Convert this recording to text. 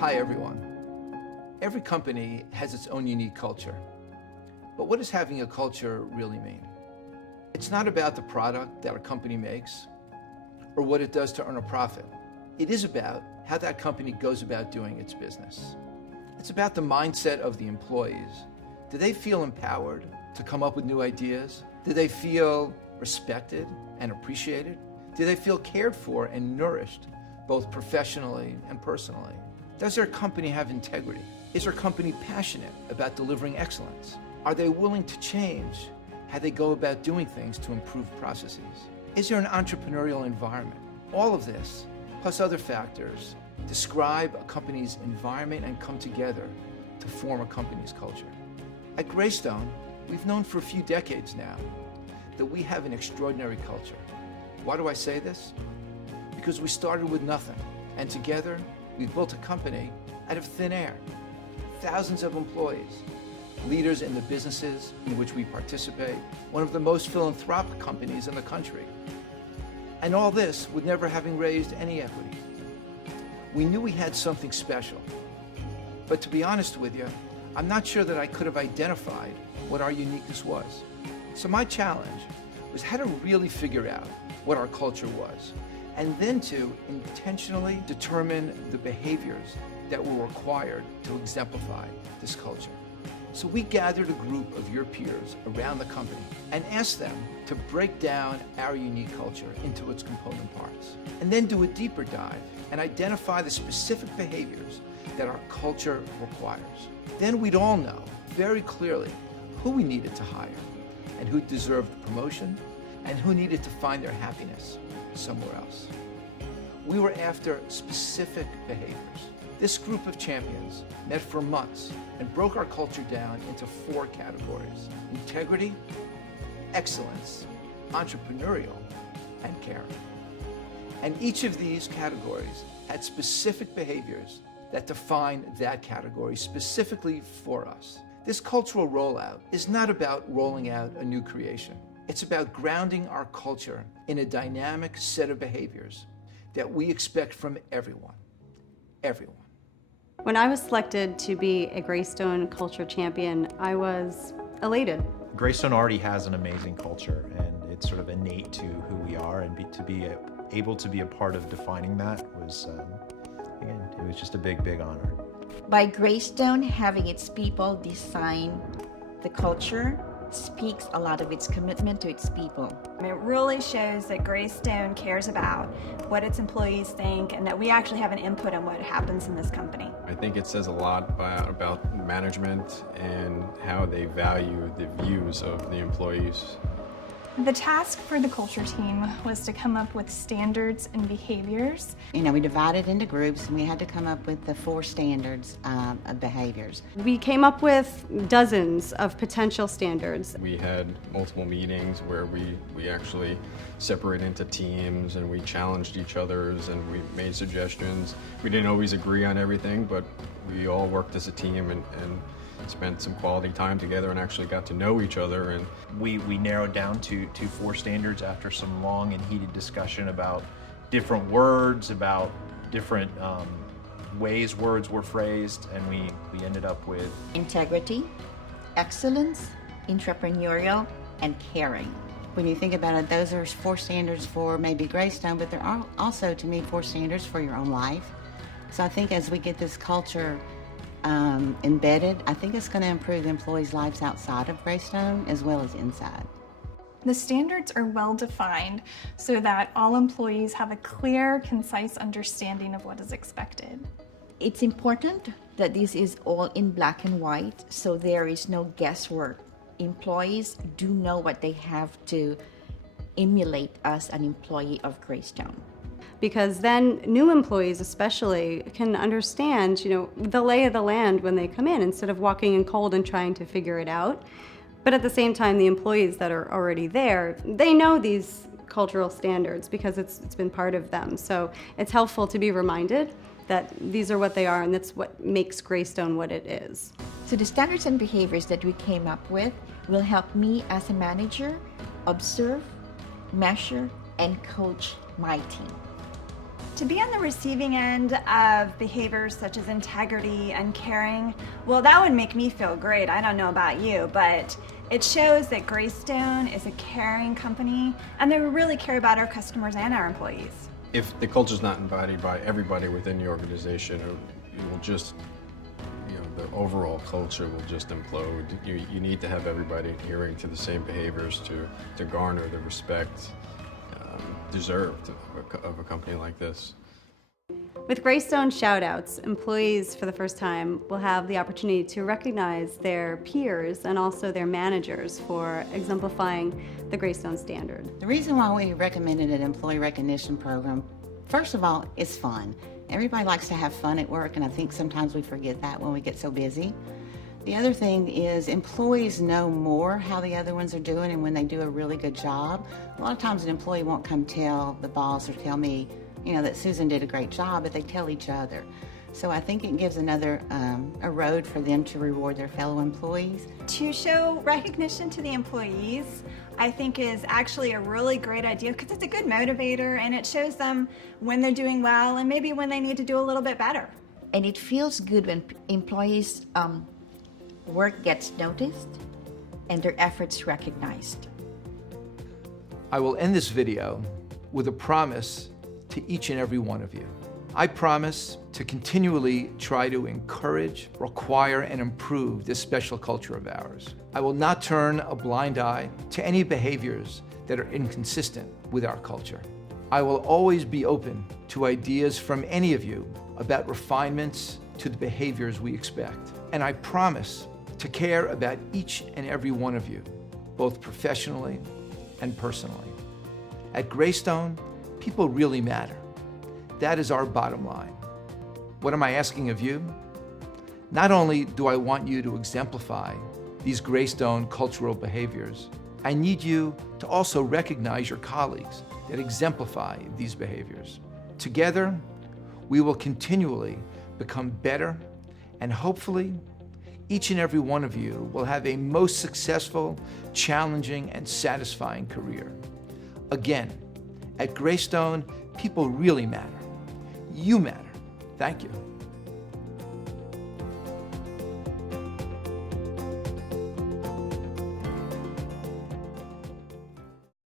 Hi everyone. Every company has its own unique culture. But what does having a culture really mean? It's not about the product that a company makes or what it does to earn a profit. It is about how that company goes about doing its business. It's about the mindset of the employees. Do they feel empowered to come up with new ideas? Do they feel respected and appreciated? Do they feel cared for and nourished, both professionally and personally? Does their company have integrity? Is their company passionate about delivering excellence? Are they willing to change how they go about doing things to improve processes? Is there an entrepreneurial environment? All of this, plus other factors, describe a company's environment and come together to form a company's culture. At Greystone, we've known for a few decades now that we have an extraordinary culture. Why do I say this? Because we started with nothing, and together we've built a company out of thin air. Thousands of employees, leaders in the businesses in which we participate, one of the most philanthropic companies in the country. And all this with never having raised any equity. We knew we had something special. But to be honest with you, I'm not sure that I could have identified what our uniqueness was. So my challenge was how to really figure out what our culture was, and then to intentionally determine the behaviors that were required to exemplify this culture. So we gathered a group of your peers around the company and asked them to break down our unique culture into its component parts, and then do a deeper dive and identify the specific behaviors that our culture requires. Then we'd all know very clearly who we needed to hire and who deserved the promotion and who needed to find their happiness somewhere else. We were after specific behaviors. This group of champions met for months and broke our culture down into 4 categories: integrity, excellence, entrepreneurial, and caring. And each of these categories had specific behaviors that define that category specifically for us. This cultural rollout is not about rolling out a new creation. It's about grounding our culture in a dynamic set of behaviors that we expect from everyone. Everyone. When I was selected to be a Greystone Culture Champion, I was elated. Greystone already has an amazing culture, and it's sort of innate to who we are, and to be able to be a part of defining that was, again, it was just a big, big honor. By Greystone having its people design the culture speaks a lot of its commitment to its people. It really shows that Greystone cares about what its employees think and that we actually have an input on what happens in this company. I think it says a lot about management and how they value the views of the employees. The task for the culture team was to come up with standards and behaviors. We divided into groups and we had to come up with the 4 standards of behaviors. We came up with dozens of potential standards. We had multiple meetings where we actually separated into teams and we challenged each other's and we made suggestions. We didn't always agree on everything, but we all worked as a team and spent some quality time together and actually got to know each other. And we narrowed down to 4 standards after some long and heated discussion about different words, about different ways words were phrased, and we ended up with Integrity, excellence, entrepreneurial, and caring. When you think about it, those are 4 standards for maybe Greystone, but there are also, to me, 4 standards for your own life. So I think as we get this culture embedded, I think it's going to improve employees' lives outside of Greystone as well as inside. The standards are well defined so that all employees have a clear, concise understanding of what is expected. It's important that this is all in black and white, so there is no guesswork. Employees do know what they have to emulate as an employee of Greystone. Because then new employees especially can understand, the lay of the land when they come in instead of walking in cold and trying to figure it out. But at the same time, the employees that are already there, they know these cultural standards because it's been part of them. So it's helpful to be reminded that these are what they are and that's what makes Greystone what it is. So the standards and behaviors that we came up with will help me as a manager observe, measure, and coach my team. To be on the receiving end of behaviors such as integrity and caring, well, that would make me feel great. I don't know about you, but it shows that Greystone is a caring company and they really care about our customers and our employees. If the culture is not embodied by everybody within the organization, it will just, the overall culture will just implode. You need to have everybody adhering to the same behaviors to garner the respect deserved of a company like this. With Greystone shoutouts, employees for the first time will have the opportunity to recognize their peers and also their managers for exemplifying the Greystone standard. The reason why we recommended an employee recognition program, first of all, it's fun. Everybody likes to have fun at work, and I think sometimes we forget that when we get so busy. The other thing is employees know more how the other ones are doing, and when they do a really good job, a lot of times an employee won't come tell the boss or tell me, that Susan did a great job, but they tell each other. So I think it gives another a road for them to reward their fellow employees. To show recognition to the employees, I think is actually a really great idea because it's a good motivator and it shows them when they're doing well and maybe when they need to do a little bit better. And it feels good when employees' work gets noticed and their efforts recognized. I will end this video with a promise to each and every one of you. I promise to continually try to encourage, require, and improve this special culture of ours. I will not turn a blind eye to any behaviors that are inconsistent with our culture. I will always be open to ideas from any of you about refinements to the behaviors we expect. And I promise to care about each and every one of you, both professionally and personally. At Greystone, people really matter. That is our bottom line. What am I asking of you? Not only do I want you to exemplify these Greystone cultural behaviors, I need you to also recognize your colleagues that exemplify these behaviors. Together, we will continually become better, and hopefully, each and every one of you will have a most successful, challenging, and satisfying career. Again, at Greystone, people really matter. You matter. Thank you.